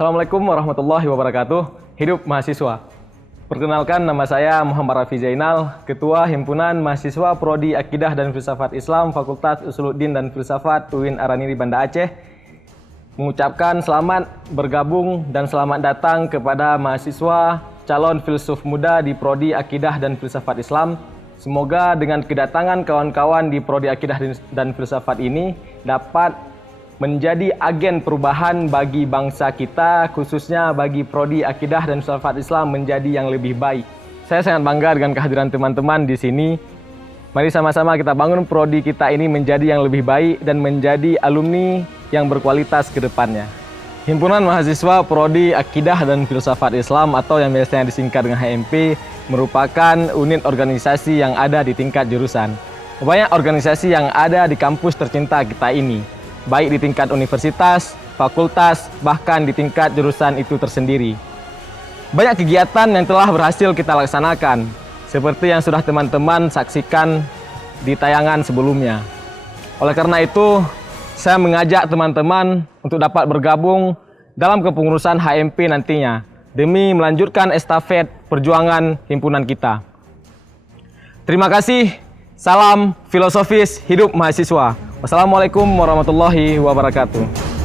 Assalamualaikum warahmatullahi wabarakatuh. Hidup mahasiswa. Perkenalkan, nama saya Muhammad Rafi Zainal, Ketua Himpunan Mahasiswa Prodi Akidah dan Filsafat Islam Fakultas Usuluddin dan Filsafat UIN Araniri Banda Aceh. Mengucapkan selamat bergabung dan selamat datang kepada mahasiswa calon filsuf muda di Prodi Akidah dan Filsafat Islam. Semoga dengan kedatangan kawan-kawan di Prodi Akidah dan Filsafat ini dapat menjadi agen perubahan bagi bangsa kita, khususnya bagi Prodi Akidah dan Filsafat Islam menjadi yang lebih baik. Saya sangat bangga dengan kehadiran teman-teman di sini. Mari sama-sama kita bangun Prodi kita ini menjadi yang lebih baik dan menjadi alumni yang berkualitas ke depannya. Himpunan Mahasiswa Prodi Akidah dan Filsafat Islam atau yang biasanya disingkat dengan HMP merupakan unit organisasi yang ada di tingkat jurusan. Banyak organisasi yang ada di kampus tercinta kita ini, baik di tingkat universitas, fakultas, bahkan di tingkat jurusan itu tersendiri. Banyak kegiatan yang telah berhasil kita laksanakan, seperti yang sudah teman-teman saksikan di tayangan sebelumnya. Oleh karena itu, saya mengajak teman-teman untuk dapat bergabung dalam kepengurusan HMP nantinya, demi melanjutkan estafet perjuangan himpunan kita. Terima kasih, salam filosofis hidup mahasiswa. Wassalamualaikum warahmatullahi wabarakatuh.